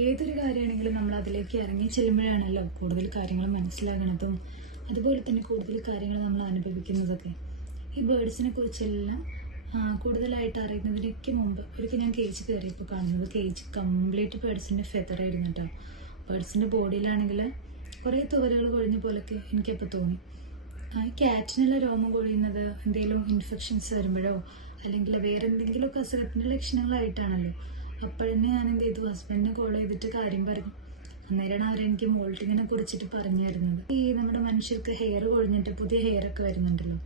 ഏതൊരു കാര്യമാണെങ്കിലും നമ്മൾ അതിലേക്ക് ഇറങ്ങി ചെല്ലുമ്പോഴാണല്ലോ കൂടുതൽ കാര്യങ്ങൾ മനസ്സിലാകണതും അതുപോലെ തന്നെ കൂടുതൽ കാര്യങ്ങൾ നമ്മൾ അനുഭവിക്കുന്നതൊക്കെ. ഈ ബേർഡ്സിനെ കുറിച്ചെല്ലാം കൂടുതലായിട്ട് അറിയുന്നതിനൊക്കെ മുമ്പ് ഒരിക്കൽ ഞാൻ കേജ് കയറിയപ്പോൾ കാണുന്നത് കേജ് കംപ്ലീറ്റ് ബേർഡ്സിൻ്റെ ഫെതറായിരുന്നു കേട്ടോ. ബേർഡ്സിൻ്റെ ബോഡിയിലാണെങ്കിൽ കുറേ തുവലുകൾ കൊഴിഞ്ഞ പോലൊക്കെ എനിക്കപ്പോൾ തോന്നി. ക്യാറ്റിനുള്ള രോമം കൊഴിയുന്നത് എന്തെങ്കിലും ഇൻഫെക്ഷൻസ് വരുമ്പോഴോ അല്ലെങ്കിൽ വേറെ എന്തെങ്കിലുമൊക്കെ അസുഖത്തിൻ്റെ ലക്ഷണങ്ങളായിട്ടാണല്ലോ. അപ്പോഴന്നെ ഞാൻ എന്ത് ചെയ്തു, ഹസ്ബൻഡിനെ കോൾ ചെയ്തിട്ട് കാര്യം പറഞ്ഞു. അന്നേരമാണ് അവരെനിക്ക് മോൾട്ടിങ്ങിനെ കുറിച്ചിട്ട് പറഞ്ഞു തരുന്നത്. ഈ നമ്മുടെ മനുഷ്യർക്ക് ഹെയർ കൊഴിഞ്ഞിട്ട് പുതിയ ഹെയർ ഒക്കെ വരുന്നുണ്ടല്ലോ,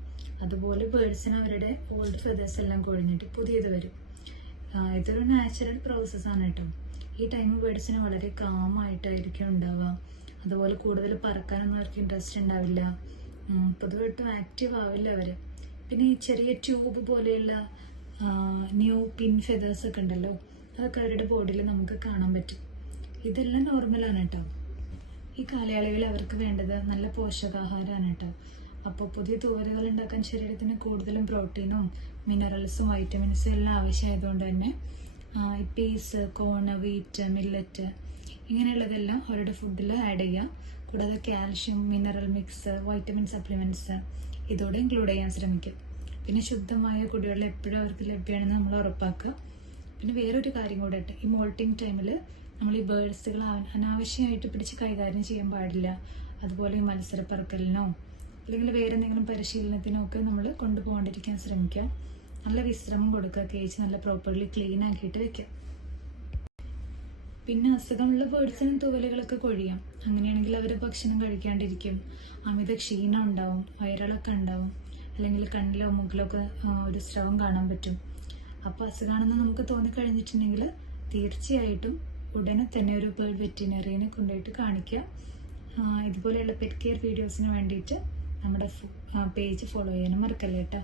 അതുപോലെ ബേർഡ്സിന് അവരുടെ ഓൾഡ് ഫെതേഴ്സ് എല്ലാം കൊഴിഞ്ഞിട്ട് പുതിയത് വരും. ഇതൊരു നാച്ചുറൽ പ്രോസസ്സാണ് കേട്ടോ. ഈ ടൈം ബേർഡ്സിന് വളരെ കാമായിട്ടായിരിക്കും ഉണ്ടാവുക. അതുപോലെ കൂടുതൽ പറക്കാനൊന്നും അവർക്ക് ഇൻട്രസ്റ്റ് ഉണ്ടാവില്ല, പൊതുവായിട്ടും ആക്റ്റീവ് ആവില്ല അവർ. പിന്നെ ഈ ചെറിയ ട്യൂബ് പോലെയുള്ള ന്യൂ പിൻ ഫെതേഴ്സ് ഒക്കെ ഉണ്ടല്ലോ, അതൊക്കെ അവരുടെ ബോഡിയിൽ നമുക്ക് കാണാൻ പറ്റും. ഇതെല്ലാം നോർമലാണ് കേട്ടോ. ഈ കാലയളവിൽ അവർക്ക് വേണ്ടത് നല്ല പോഷകാഹാരമാണ് കേട്ടോ. അപ്പോൾ പുതിയ തൂവലുകൾ ഉണ്ടാക്കാൻ ശരീരത്തിന് കൂടുതലും പ്രോട്ടീനും മിനറൽസും വൈറ്റമിൻസും എല്ലാം ആവശ്യമായതുകൊണ്ട് തന്നെ ഈ പീസ്, കോണ്, വീറ്റ്, മില്ലറ്റ് ഇങ്ങനെയുള്ളതെല്ലാം അവരുടെ ഫുഡിൽ ആഡ് ചെയ്യാം. കൂടാതെ calcium, mineral mix, vitamin supplements ഇതോടെ ഇൻക്ലൂഡ് ചെയ്യാൻ ശ്രമിക്കും. പിന്നെ ശുദ്ധമായ കുടിവെള്ളം എപ്പോഴും അവർക്ക് ലഭ്യമാണെന്ന് നമ്മൾ ഉറപ്പാക്കുക. പിന്നെ വേറൊരു കാര്യം കൂടെ ഉണ്ട്, ഈ മോൾട്ടിങ് ടൈമിൽ നമ്മൾ ഈ ബേർഡ്സുകൾ അനാവശ്യമായിട്ട് പിടിച്ച് കൈകാര്യം ചെയ്യാൻ പാടില്ല. അതുപോലെ ഈ മത്സരപ്പറക്കലിനോ അല്ലെങ്കിൽ വേറെ എന്തെങ്കിലും പരിശീലനത്തിനോ ഒക്കെ നമ്മൾ കൊണ്ടുപോകാണ്ടിരിക്കാൻ ശ്രമിക്കുക. നല്ല വിശ്രമം കൊടുക്കുക, കേജ് നല്ല പ്രോപ്പർലി ക്ലീൻ ആക്കിയിട്ട് വെക്കുക. പിന്നെ അസുഖമുള്ള ബേർഡ്സിനും തൂവലുകളൊക്കെ കൊഴിയാം. അങ്ങനെയാണെങ്കിൽ അവർ ഭക്ഷണം കഴിക്കാണ്ടിരിക്കും, അമിത ക്ഷീണം ഉണ്ടാവും, വയറിളക്കം ഉണ്ടാവും, അല്ലെങ്കിൽ കണ്ണിലോ മൂക്കിലോ ഒക്കെ ഒരു സ്രവം കാണാൻ പറ്റും. അപ്പോൾ അസുഖമാണെന്ന് നമുക്ക് തോന്നിക്കഴിഞ്ഞിട്ടുണ്ടെങ്കിൽ തീർച്ചയായിട്ടും ഉടനെ തന്നെ ഒരു ബേർഡ് വെറ്റിനറിയനെ കൊണ്ടുപോയിട്ട് കാണിക്കുക. ഇതുപോലെയുള്ള പെറ്റ് കെയർ വീഡിയോസിന് വേണ്ടിയിട്ട് നമ്മുടെ പേജ് ഫോളോ ചെയ്യാനും മറക്കല്ലേ കേട്ടോ.